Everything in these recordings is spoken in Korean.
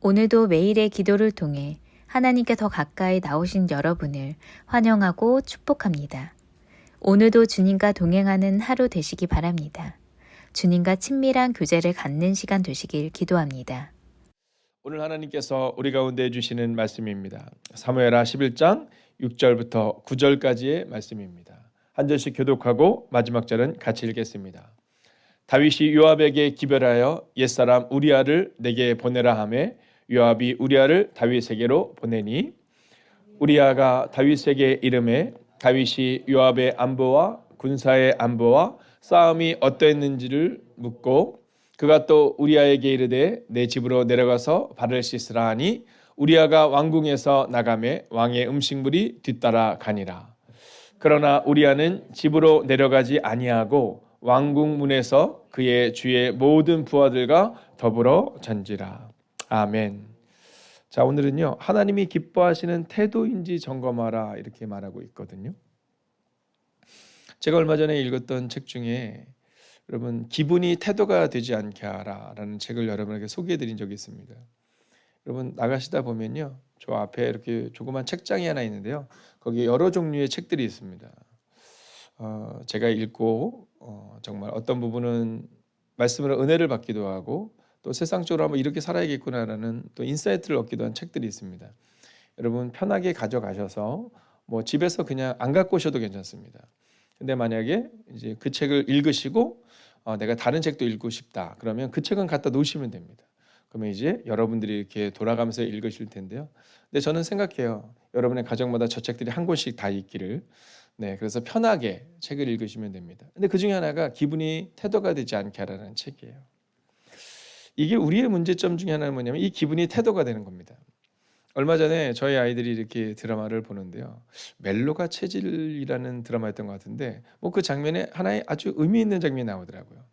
오늘도 매일의 기도를 통해 하나님께 더 가까이 나오신 여러분을 환영하고 축복합니다. 오늘도 주님과 동행하는 하루 되시기 바랍니다. 주님과 친밀한 교제를 갖는 시간 되시길 기도합니다. 오늘 하나님께서 우리 가운데 주시는 말씀입니다. 사무엘하 11장 6절부터 9절까지의 말씀입니다. 한 절씩 교독하고 마지막 절은 같이 읽겠습니다. 다윗이 요압에게 기별하여 옛사람 우리아를 내게 보내라 하매 요압이 우리아를 다윗에게로 보내니 우리아가 다윗에게 이르매 다윗이 요압의 안보와 군사의 안보와 싸움이 어떠했는지를 묻고 그가 또 우리아에게 이르되 내 집으로 내려가서 발을 씻으라 하니 우리아가 왕궁에서 나가매 왕의 음식물이 뒤따라 가니라. 그러나 우리아는 집으로 내려가지 아니하고 왕궁 문에서 그의 주의 모든 부하들과 더불어 전지라. 아멘. 자, 오늘은요 하나님이 기뻐하시는 태도인지 점검하라 이렇게 말하고 있거든요. 제가 얼마 전에 읽었던 책 중에 여러분 기분이 태도가 되지 않게 하라라는 책을 여러분에게 소개해드린 적이 있습니다. 여러분 나가시다 보면요 저 앞에 이렇게 조그만 책장이 하나 있는데요 거기에 여러 종류의 책들이 있습니다. 제가 읽고 정말 어떤 부분은 말씀으로 은혜를 받기도 하고 또 세상적으로 한번 이렇게 살아야겠구나라는 또 인사이트를 얻기도 한 책들이 있습니다. 여러분 편하게 가져가셔서 뭐 집에서 그냥 안 갖고 오셔도 괜찮습니다. 근데 만약에 이제 그 책을 읽으시고 내가 다른 책도 읽고 싶다 그러면 그 책은 갖다 놓으시면 됩니다. 그러면 이제 여러분들이 이렇게 돌아가면서 읽으실 텐데요. 근데 저는 생각해요. 여러분의 가정마다 저 책들이 한 권씩 다 있기를. 네, 그래서 편하게 책을 읽으시면 됩니다. 근데 그 중에 하나가 기분이 태도가 되지 않게 하라는 책이에요. 이게 우리의 문제점 중에 하나는 뭐냐면 이 기분이 태도가 되는 겁니다. 얼마 전에 저희 아이들이 이렇게 드라마를 보는데요. 멜로가 체질이라는 드라마였던 것 같은데 뭐 그 장면에 하나의 아주 의미 있는 장면이 나오더라고요.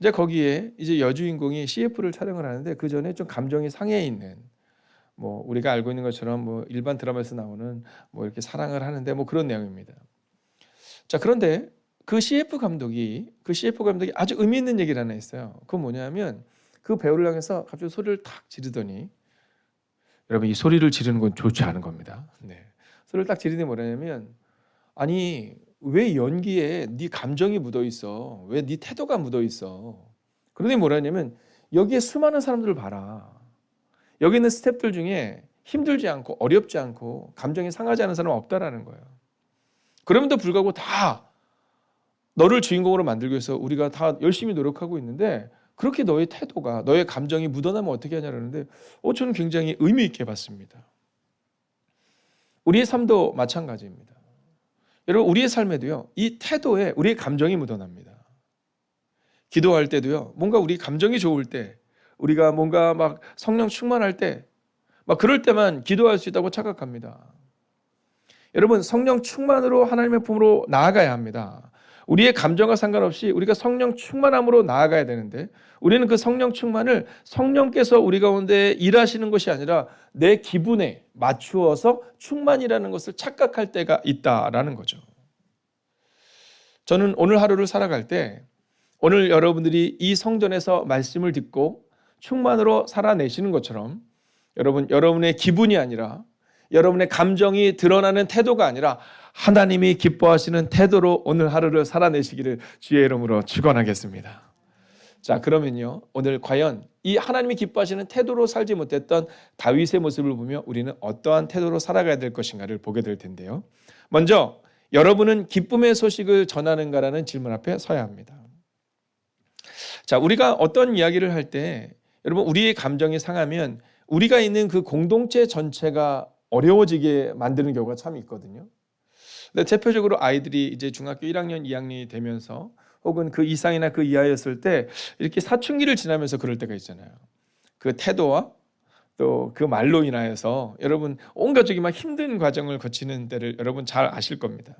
이제 거기에 이제 여주인공이 CF를 촬영을 하는데 그 전에 좀 감정이 상해 있는 뭐 우리가 알고 있는 것처럼 뭐 일반 드라마에서 나오는 뭐 이렇게 사랑을 하는데 뭐 그런 내용입니다. 자, 그런데 그 CF 감독이 아주 의미 있는 얘기를 하나 했어요. 그건 뭐냐면 그 배우를 향해서 갑자기 소리를 탁 지르더니 여러분 이 소리를 지르는 건 좋지 않은 겁니다. 네. 소리를 딱 지르더니 뭐냐면 아니 왜 연기에 네 감정이 묻어 있어? 왜 네 태도가 묻어 있어? 그러더니 뭐라냐면 여기에 수많은 사람들을 봐라. 여기 있는 스태프들 중에 힘들지 않고 어렵지 않고 감정이 상하지 않은 사람은 없다라는 거예요. 그럼에도 불구하고 다 너를 주인공으로 만들기 위해서 우리가 다 열심히 노력하고 있는데 그렇게 너의 태도가 너의 감정이 묻어나면 어떻게 하냐라는데 저는 굉장히 의미 있게 봤습니다. 우리의 삶도 마찬가지입니다. 여러분 우리의 삶에도요 이 태도에 우리의 감정이 묻어납니다. 기도할 때도요 뭔가 우리 감정이 좋을 때 우리가 뭔가 막 성령 충만할 때 막 그럴 때만 기도할 수 있다고 착각합니다. 여러분 성령 충만으로 하나님의 품으로 나아가야 합니다. 우리의 감정과 상관없이 우리가 성령 충만함으로 나아가야 되는데 우리는 그 성령 충만을 성령께서 우리 가운데 일하시는 것이 아니라 내 기분에 맞추어서 충만이라는 것을 착각할 때가 있다라는 거죠. 저는 오늘 하루를 살아갈 때 오늘 여러분들이 이 성전에서 말씀을 듣고 충만으로 살아내시는 것처럼 여러분의 기분이 아니라 여러분의 감정이 드러나는 태도가 아니라 하나님이 기뻐하시는 태도로 오늘 하루를 살아내시기를 주의 이름으로 축원하겠습니다. 자, 그러면요 오늘 과연 이 하나님이 기뻐하시는 태도로 살지 못했던 다윗의 모습을 보며 우리는 어떠한 태도로 살아가야 될 것인가를 보게 될 텐데요. 먼저 여러분은 기쁨의 소식을 전하는가라는 질문 앞에 서야 합니다. 자, 우리가 어떤 이야기를 할 때 여러분 우리의 감정이 상하면 우리가 있는 그 공동체 전체가 어려워지게 만드는 경우가 참 있거든요. 근데 대표적으로 아이들이 이제 중학교 1학년, 2학년이 되면서 혹은 그 이상이나 그 이하였을 때 이렇게 사춘기를 지나면서 그럴 때가 있잖아요. 그 태도와 또 그 말로 인하여서 여러분 온 가족이 막 힘든 과정을 거치는 때를 여러분 잘 아실 겁니다.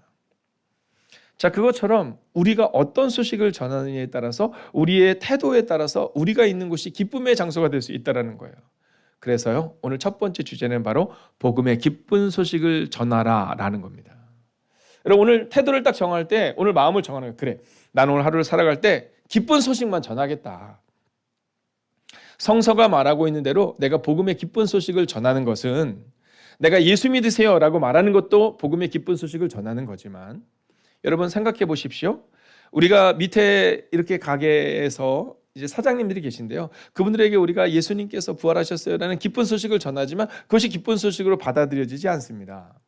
자, 그것처럼 우리가 어떤 소식을 전하느냐에 따라서 우리의 태도에 따라서 우리가 있는 곳이 기쁨의 장소가 될 수 있다는 거예요. 그래서요 오늘 첫 번째 주제는 바로 복음의 기쁜 소식을 전하라라는 겁니다. 여러분 오늘 태도를 딱 정할 때 오늘 마음을 정하는 거예요. 그래, 나는 오늘 하루를 살아갈 때 기쁜 소식만 전하겠다. 성서가 말하고 있는 대로 내가 복음의 기쁜 소식을 전하는 것은 내가 예수 믿으세요라고 말하는 것도 복음의 기쁜 소식을 전하는 거지만 여러분 생각해 보십시오. 우리가 밑에 이렇게 가게에서 이제 사장님들이 계신데요. 그분들에게 우리가 예수님께서 부활하셨어요라는 기쁜 소식을 전하지만 그것이 기쁜 소식으로 받아들여지지 않습니다.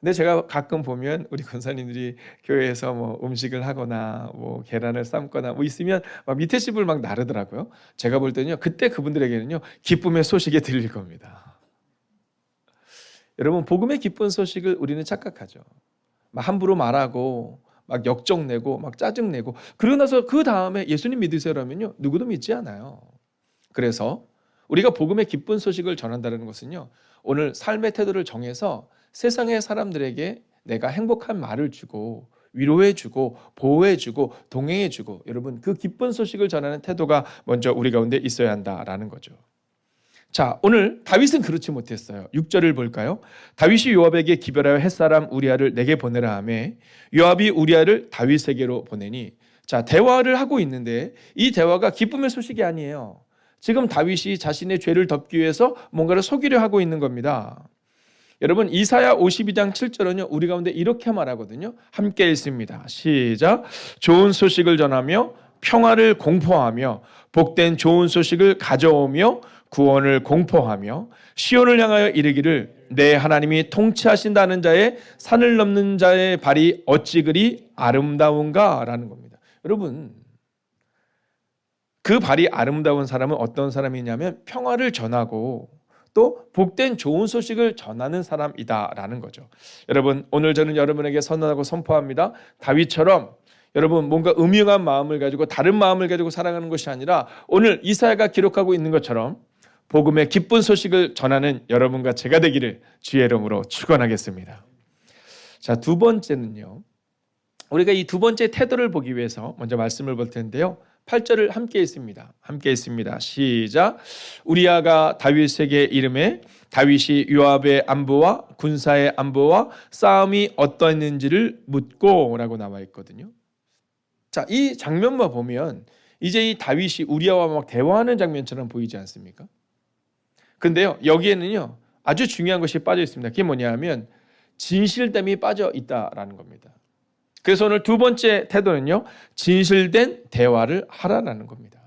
근데 제가 가끔 보면 우리 권사님들이 교회에서 뭐 음식을 하거나 뭐 계란을 삶거나 뭐 있으면 막 밑에 집을 막 나르더라고요. 제가 볼 때는요. 그때 그분들에게는요. 기쁨의 소식이 들릴 겁니다. 여러분 복음의 기쁜 소식을 우리는 착각하죠. 막 함부로 말하고 막 역정내고 막 짜증내고 그러고 나서 그 다음에 예수님 믿으세요라면요. 누구도 믿지 않아요. 그래서 우리가 복음의 기쁜 소식을 전한다는 것은요. 오늘 삶의 태도를 정해서 세상의 사람들에게 내가 행복한 말을 주고 위로해주고 보호해주고 동행해주고 여러분 그 기쁜 소식을 전하는 태도가 먼저 우리 가운데 있어야 한다라는 거죠. 자, 오늘 다윗은 그렇지 못했어요. 6절을 볼까요? 다윗이 요압에게 기별하여 햇사람 우리아를 내게 보내라 하매 요압이 우리아를 다윗에게로 보내니 자, 대화를 하고 있는데 이 대화가 기쁨의 소식이 아니에요. 지금 다윗이 자신의 죄를 덮기 위해서 뭔가를 속이려 하고 있는 겁니다. 여러분 이사야 52장 7절은요. 우리 가운데 이렇게 말하거든요. 함께 읽습니다. 시작. 좋은 소식을 전하며 평화를 공포하며 복된 좋은 소식을 가져오며 구원을 공포하며 시온을 향하여 이르기를 내 하나님이 통치하신다는 자의 산을 넘는 자의 발이 어찌 그리 아름다운가 라는 겁니다. 여러분 그 발이 아름다운 사람은 어떤 사람이냐면 평화를 전하고 또 복된 좋은 소식을 전하는 사람이다라는 거죠. 여러분 오늘 저는 여러분에게 선언하고 선포합니다. 다윗처럼 여러분 뭔가 음흉한 마음을 가지고 다른 마음을 가지고 살아가는 것이 아니라 오늘 이사야가 기록하고 있는 것처럼 복음의 기쁜 소식을 전하는 여러분과 제가 되기를 주의 이름으로 축원하겠습니다. 자, 두 번째는요. 우리가 이 두 번째 태도를 보기 위해서 먼저 말씀을 볼 텐데요. 8절을 함께 읽습니다. 함께 읽습니다. 시작. 우리아가 다윗에게 이르매 다윗이 요압의 안부와 군사의 안부와 싸움이 어떠했는지를 묻고라고 나와 있거든요. 자, 이 장면만 보면 이제 이 다윗이 우리아와 막 대화하는 장면처럼 보이지 않습니까? 근데요, 여기에는요, 아주 중요한 것이 빠져 있습니다. 그게 뭐냐면 진실됨이 빠져 있다라는 겁니다. 그래서 오늘 두 번째 태도는요, 진실된 대화를 하라는 겁니다.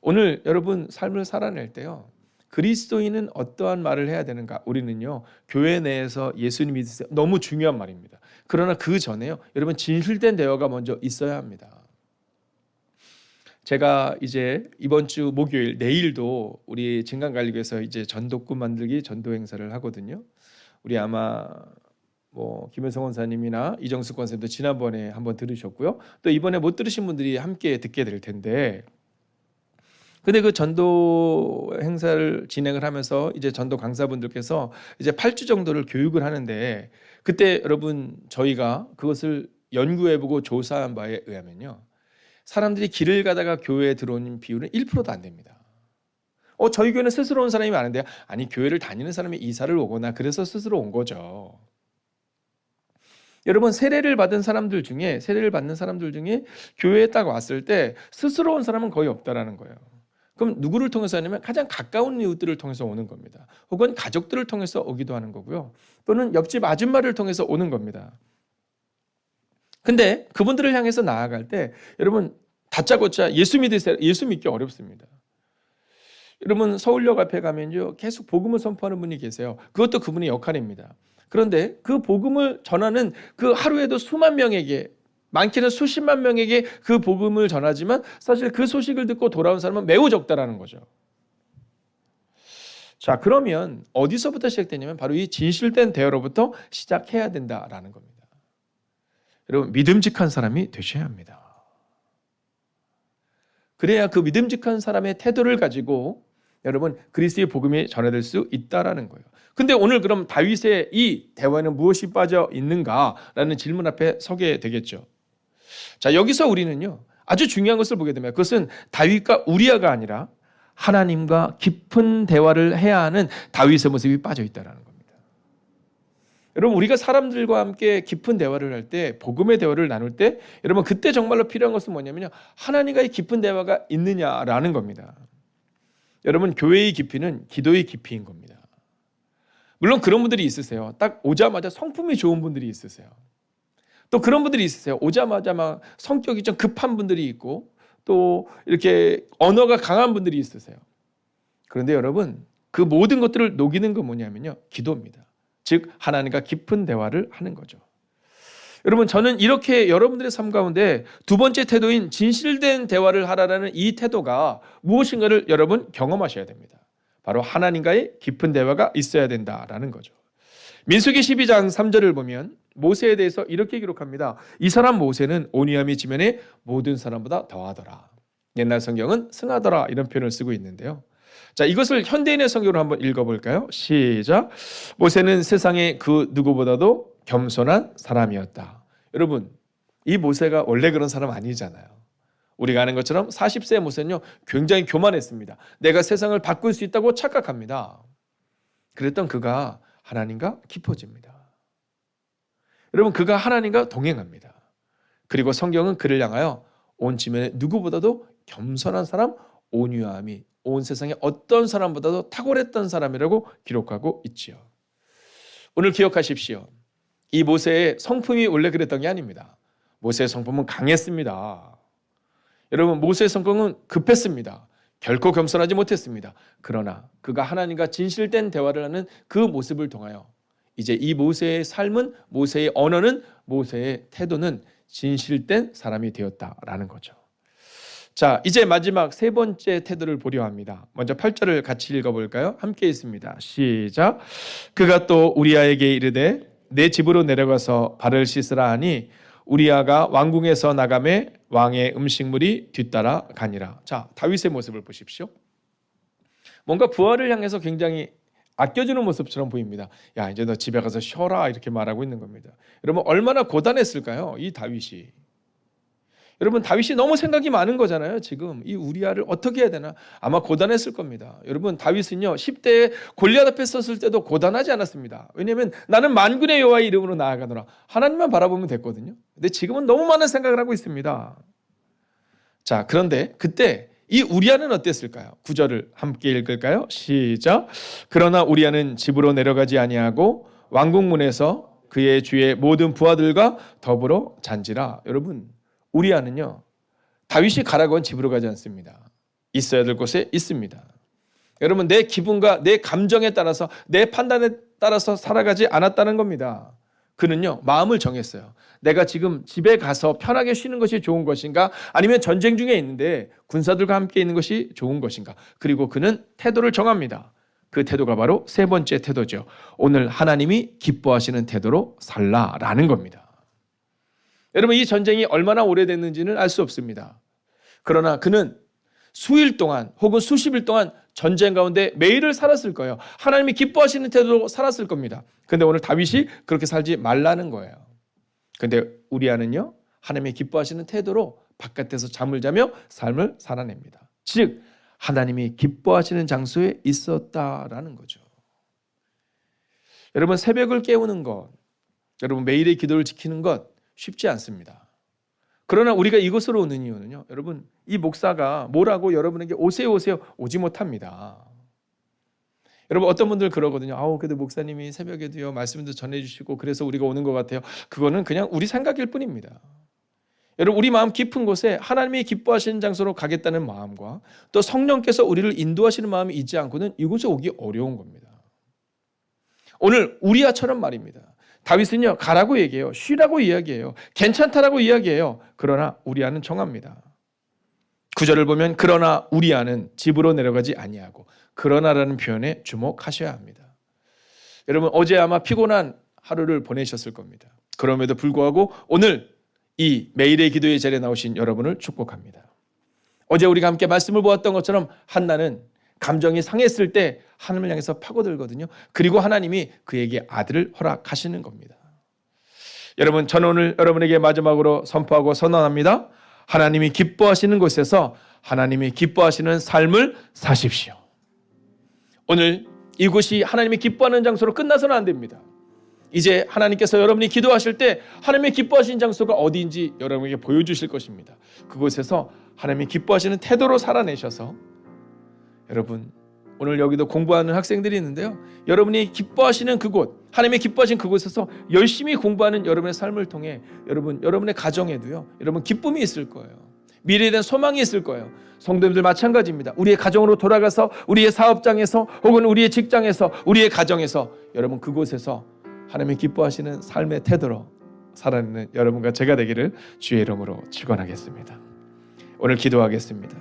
오늘 여러분 삶을 살아낼 때요, 그리스도인은 어떠한 말을 해야 되는가? 우리는요, 교회 내에서 예수님 믿으세요. 너무 중요한 말입니다. 그러나 그 전에요, 여러분 진실된 대화가 먼저 있어야 합니다. 제가 이제 이번 주 목요일 내일도 우리 진강관리교에서 이제 전도꾼 만들기 전도 행사를 하거든요. 우리 아마 뭐 김현성 원사님이나 이정숙 권사님도 지난번에 한번 들으셨고요. 또 이번에 못 들으신 분들이 함께 듣게 될 텐데, 근데 그 전도 행사를 진행을 하면서 이제 전도 강사분들께서 이제 8주 정도를 교육을 하는데, 그때 여러분 저희가 그것을 연구해보고 조사한 바에 의하면요, 사람들이 길을 가다가 교회에 들어오는 비율은 1%도 안 됩니다. 저희 교회는 스스로 온 사람이 많은데요. 아니, 교회를 다니는 사람이 이사를 오거나 그래서 스스로 온 거죠. 여러분 세례를 받는 사람들 중에 교회에 딱 왔을 때 스스로 온 사람은 거의 없다라는 거예요. 그럼 누구를 통해서 하냐면 가장 가까운 이웃들을 통해서 오는 겁니다. 혹은 가족들을 통해서 오기도 하는 거고요. 또는 옆집 아줌마를 통해서 오는 겁니다. 근데 그분들을 향해서 나아갈 때 여러분 다짜고짜 예수 믿으세요. 예수 믿기 어렵습니다. 여러분 서울역 앞에 가면요 계속 복음을 선포하는 분이 계세요. 그것도 그분의 역할입니다. 그런데 그 복음을 전하는 그 하루에도 수만 명에게, 많게는 수십만 명에게 그 복음을 전하지만 사실 그 소식을 듣고 돌아온 사람은 매우 적다라는 거죠. 자, 그러면 어디서부터 시작되냐면 바로 이 진실된 대화로부터 시작해야 된다라는 겁니다. 여러분 믿음직한 사람이 되셔야 합니다. 그래야 그 믿음직한 사람의 태도를 가지고 여러분 그리스도의 복음이 전해질 수 있다라는 거예요. 근데 오늘 그럼 다윗의 이 대화에는 무엇이 빠져 있는가라는 질문 앞에 서게 되겠죠. 자, 여기서 우리는요 아주 중요한 것을 보게 됩니다. 그것은 다윗과 우리아가 아니라 하나님과 깊은 대화를 해야 하는 다윗의 모습이 빠져 있다라는 겁니다. 여러분 우리가 사람들과 함께 깊은 대화를 할 때, 복음의 대화를 나눌 때 여러분 그때 정말로 필요한 것은 뭐냐면요, 하나님과의 깊은 대화가 있느냐라는 겁니다. 여러분 교회의 깊이는 기도의 깊이인 겁니다. 물론 그런 분들이 있으세요. 딱 오자마자 성품이 좋은 분들이 있으세요. 또 그런 분들이 있으세요. 오자마자 막 성격이 좀 급한 분들이 있고 또 이렇게 언어가 강한 분들이 있으세요. 그런데 여러분 그 모든 것들을 녹이는 건 뭐냐면요, 기도입니다. 즉 하나님과 깊은 대화를 하는 거죠. 여러분 저는 이렇게 여러분들의 삶 가운데 두 번째 태도인 진실된 대화를 하라는 이 태도가 무엇인가를 여러분 경험하셔야 됩니다. 바로 하나님과의 깊은 대화가 있어야 된다라는 거죠. 민수기 12장 3절을 보면 모세에 대해서 이렇게 기록합니다. 이 사람 모세는 온유함이 지면에 모든 사람보다 더하더라. 옛날 성경은 승하더라 이런 표현을 쓰고 있는데요. 자, 이것을 현대인의 성경으로 한번 읽어볼까요? 시작. 모세는 세상에 그 누구보다도 겸손한 사람이었다. 여러분 이 모세가 원래 그런 사람 아니잖아요. 우리가 아는 것처럼 40세의 모세는요 굉장히 교만했습니다. 내가 세상을 바꿀 수 있다고 착각합니다. 그랬던 그가 하나님과 깊어집니다. 여러분 그가 하나님과 동행합니다. 그리고 성경은 그를 향하여 온 지면에 누구보다도 겸손한 사람, 온유함이 온 세상에 어떤 사람보다도 탁월했던 사람이라고 기록하고 있지요. 오늘 기억하십시오. 이 모세의 성품이 원래 그랬던 게 아닙니다. 모세의 성품은 강했습니다. 여러분 모세의 성품은 급했습니다. 결코 겸손하지 못했습니다. 그러나 그가 하나님과 진실된 대화를 하는 그 모습을 통하여 이제 이 모세의 삶은, 모세의 언어는, 모세의 태도는 진실된 사람이 되었다라는 거죠. 자, 이제 마지막 세 번째 태도를 보려 합니다. 먼저 8절을 같이 읽어볼까요? 함께 있습니다. 시작. 그가 또 우리아에게 이르되 내 집으로 내려가서 발을 씻으라 하니 우리아가 왕궁에서 나가매 왕의 음식물이 뒤따라 가니라. 자, 다윗의 모습을 보십시오. 뭔가 부하를 향해서 굉장히 아껴주는 모습처럼 보입니다. 야, 이제 너 집에 가서 쉬어라 이렇게 말하고 있는 겁니다. 여러분 얼마나 고단했을까요? 이 다윗이. 여러분 다윗이 너무 생각이 많은 거잖아요. 지금 이 우리아를 어떻게 해야 되나 아마 고단했을 겁니다. 여러분 다윗은요 10대에 골리앗 앞에 섰을 때도 고단하지 않았습니다. 왜냐하면 나는 만군의 여호와의 이름으로 나아가노라, 하나님만 바라보면 됐거든요. 근데 지금은 너무 많은 생각을 하고 있습니다. 자, 그런데 그때 이 우리아는 어땠을까요? 9절을 함께 읽을까요? 시작. 그러나 우리아는 집으로 내려가지 아니하고 왕궁문에서 그의 주의 모든 부하들과 더불어 잔지라. 여러분 우리아는요 다윗이 가라고 한 집으로 가지 않습니다. 있어야 될 곳에 있습니다. 여러분 내 기분과 내 감정에 따라서, 내 판단에 따라서 살아가지 않았다는 겁니다. 그는요 마음을 정했어요. 내가 지금 집에 가서 편하게 쉬는 것이 좋은 것인가, 아니면 전쟁 중에 있는데 군사들과 함께 있는 것이 좋은 것인가. 그리고 그는 태도를 정합니다. 그 태도가 바로 세 번째 태도죠. 오늘 하나님이 기뻐하시는 태도로 살라라는 겁니다. 여러분 이 전쟁이 얼마나 오래됐는지는 알 수 없습니다. 그러나 그는 수일 동안 혹은 수십일 동안 전쟁 가운데 매일을 살았을 거예요. 하나님이 기뻐하시는 태도로 살았을 겁니다. 그런데 오늘 다윗이 그렇게 살지 말라는 거예요. 그런데 우리아는요 하나님이 기뻐하시는 태도로 바깥에서 잠을 자며 삶을 살아냅니다. 즉 하나님이 기뻐하시는 장소에 있었다라는 거죠. 여러분 새벽을 깨우는 것, 여러분 매일의 기도를 지키는 것 쉽지 않습니다. 그러나 우리가 이곳으로 오는 이유는요, 여러분 이 목사가 뭐라고 여러분에게 오세요 오지 못합니다. 여러분 어떤 분들 그러거든요. 그래도 목사님이 새벽에도요 말씀도 전해주시고 그래서 우리가 오는 것 같아요. 그거는 그냥 우리 생각일 뿐입니다. 여러분 우리 마음 깊은 곳에 하나님이 기뻐하시는 장소로 가겠다는 마음과 또 성령께서 우리를 인도하시는 마음이 있지 않고는 이곳에 오기 어려운 겁니다. 오늘 우리아처럼 말입니다. 다윗은요 가라고 얘기해요. 쉬라고 이야기해요. 괜찮다라고 이야기해요. 그러나 우리아는 정합니다. 9절을 보면 그러나 우리아는 집으로 내려가지 아니하고, 그러나라는 표현에 주목하셔야 합니다. 여러분 어제 아마 피곤한 하루를 보내셨을 겁니다. 그럼에도 불구하고 오늘 이 매일의 기도의 자리에 나오신 여러분을 축복합니다. 어제 우리가 함께 말씀을 보았던 것처럼 한나는 감정이 상했을 때 하나님을 향해서 파고들거든요. 그리고 하나님이 그에게 아들을 허락하시는 겁니다. 여러분 저는 오늘 여러분에게 마지막으로 선포하고 선언합니다. 하나님이 기뻐하시는 곳에서 하나님이 기뻐하시는 삶을 사십시오. 오늘 이곳이 하나님이 기뻐하는 장소로 끝나서는 안 됩니다. 이제 하나님께서 여러분이 기도하실 때 하나님의 기뻐하시는 장소가 어디인지 여러분에게 보여주실 것입니다. 그곳에서 하나님이 기뻐하시는 태도로 살아내셔서 여러분 오늘 여기도 공부하는 학생들이 있는데요. 여러분이 기뻐하시는 그곳, 하나님의 기뻐하시는 그곳에서 열심히 공부하는 여러분의 삶을 통해 여러분의 가정에도요. 여러분 기쁨이 있을 거예요. 미래에 대한 소망이 있을 거예요. 성도님들 마찬가지입니다. 우리의 가정으로 돌아가서 우리의 사업장에서 혹은 우리의 직장에서 우리의 가정에서 여러분 그곳에서 하나님이 기뻐하시는 삶의 태도로 살아내는 여러분과 제가 되기를 주의 이름으로 축원하겠습니다. 오늘 기도하겠습니다.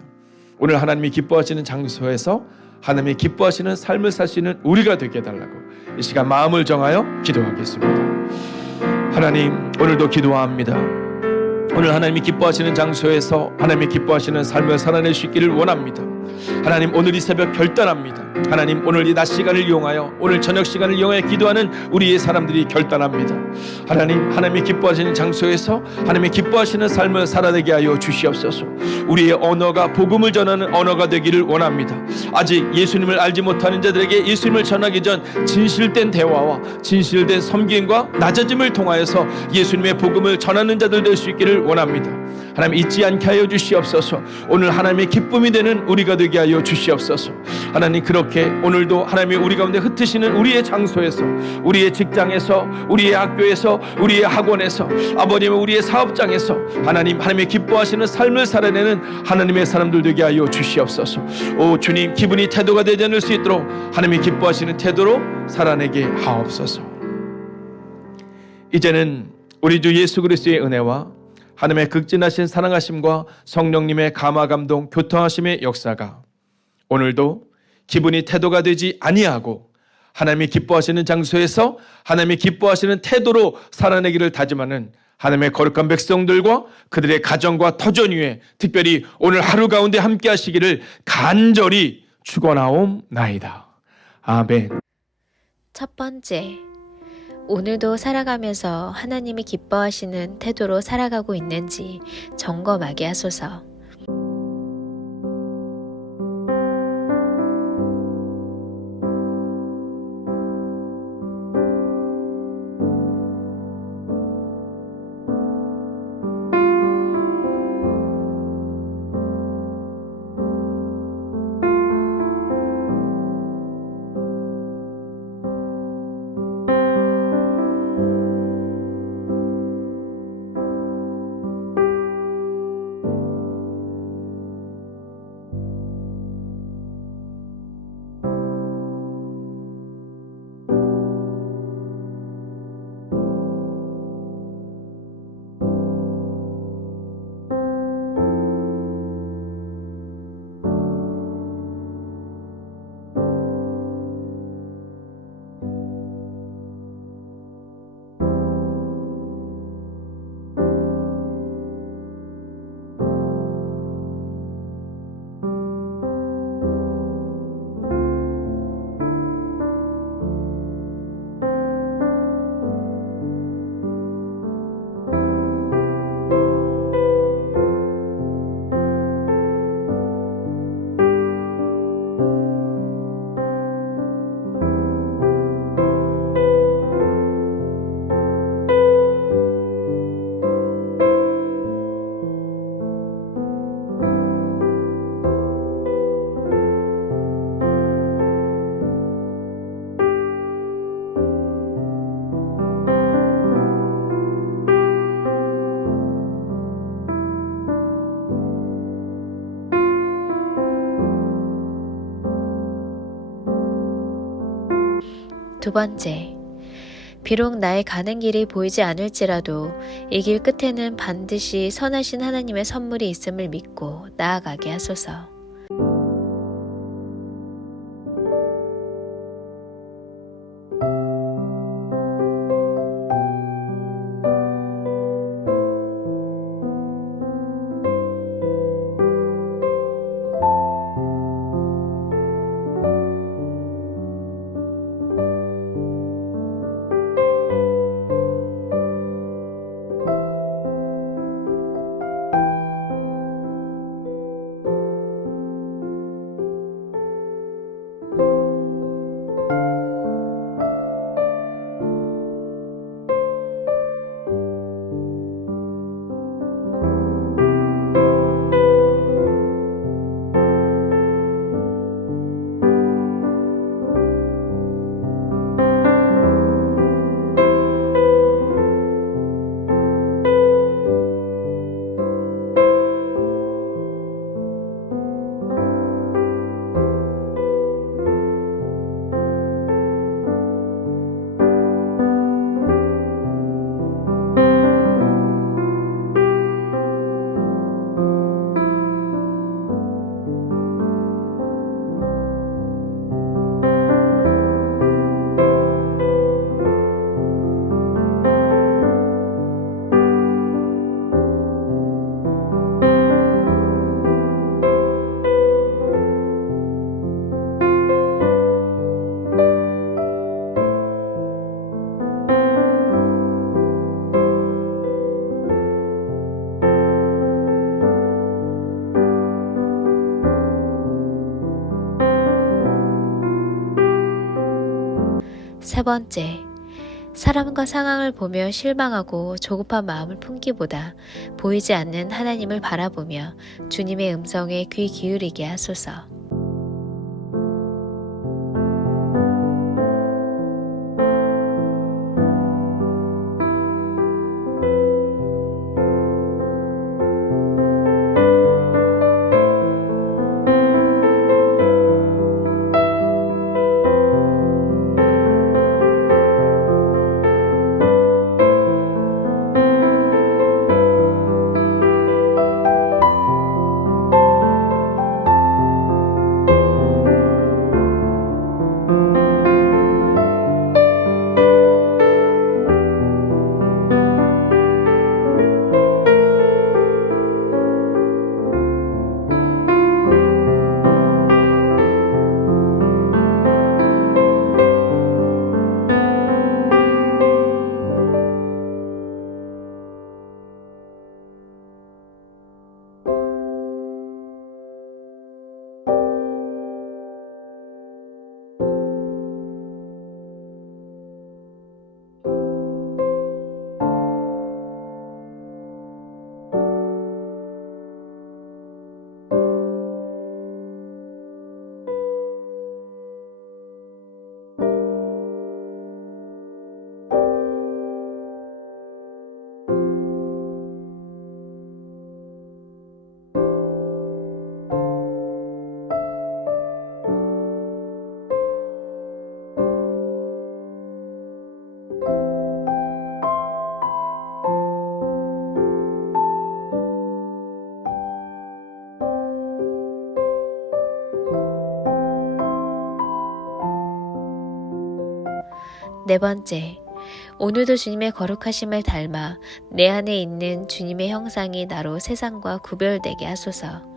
오늘 하나님이 기뻐하시는 장소에서 하나님이 기뻐하시는 삶을 살 수 있는 우리가 되게 해달라고 이 시간 마음을 정하여 기도하겠습니다. 하나님 오늘도 기도합니다. 오늘 하나님이 기뻐하시는 장소에서 하나님이 기뻐하시는 삶을 살아낼 수 있기를 원합니다. 하나님 오늘 이 새벽 결단합니다. 하나님 오늘 이 낮 시간을 이용하여 오늘 저녁 시간을 이용하여 기도하는 우리의 사람들이 결단합니다. 하나님이 기뻐하시는 장소에서 하나님이 기뻐하시는 삶을 살아내게 하여 주시옵소서. 우리의 언어가 복음을 전하는 언어가 되기를 원합니다. 아직 예수님을 알지 못하는 자들에게 예수님을 전하기 전 진실된 대화와 진실된 섬김과 낮아짐을 통하여서 예수님의 복음을 전하는 자들 될 수 있기를 원합니다. 하나님 잊지 않게 하여 주시옵소서. 오늘 하나님의 기쁨이 되는 우리가 되게 하여 주시옵소서. 하나님 그렇게 오늘도 하나님이 우리 가운데 흩으시는 우리의 장소에서 우리의 직장에서 우리의 학교에서 우리의 학원에서 아버님 우리의 사업장에서 하나님의 기뻐하시는 삶을 살아내는 하나님의 사람들 되게 하여 주시옵소서. 오 주님 기분이 태도가 되지 않을 수 있도록 하나님이 기뻐하시는 태도로 살아내게 하옵소서. 이제는 우리 주 예수 그리스도의 은혜와 하나님의 극진하신 사랑하심과 성령님의 감화감동 교통하심의 역사가 오늘도 기분이 태도가 되지 아니하고 하나님이 기뻐하시는 장소에서 하나님이 기뻐하시는 태도로 살아내기를 다짐하는 하나님의 거룩한 백성들과 그들의 가정과 터전 위에 특별히 오늘 하루 가운데 함께 하시기를 간절히 축원하옵나이다. 아멘. 첫 번째, 오늘도 살아가면서 하나님이 기뻐하시는 태도로 살아가고 있는지 점검하게 하소서. 두 번째, 비록 나의 가는 길이 보이지 않을지라도 이 길 끝에는 반드시 선하신 하나님의 선물이 있음을 믿고 나아가게 하소서. 세 번째, 사람과 상황을 보며 실망하고 조급한 마음을 품기보다 보이지 않는 하나님을 바라보며 주님의 음성에 귀 기울이게 하소서. 네 번째, 오늘도 주님의 거룩하심을 닮아 내 안에 있는 주님의 형상이 나로 세상과 구별되게 하소서.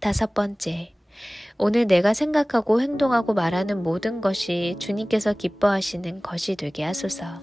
다섯 번째, 오늘 내가 생각하고 행동하고 말하는 모든 것이 주님께서 기뻐하시는 것이 되게 하소서.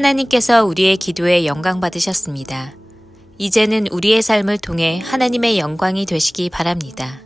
하나님께서 우리의 기도에 영광 받으셨습니다. 이제는 우리의 삶을 통해 하나님의 영광이 되시기 바랍니다.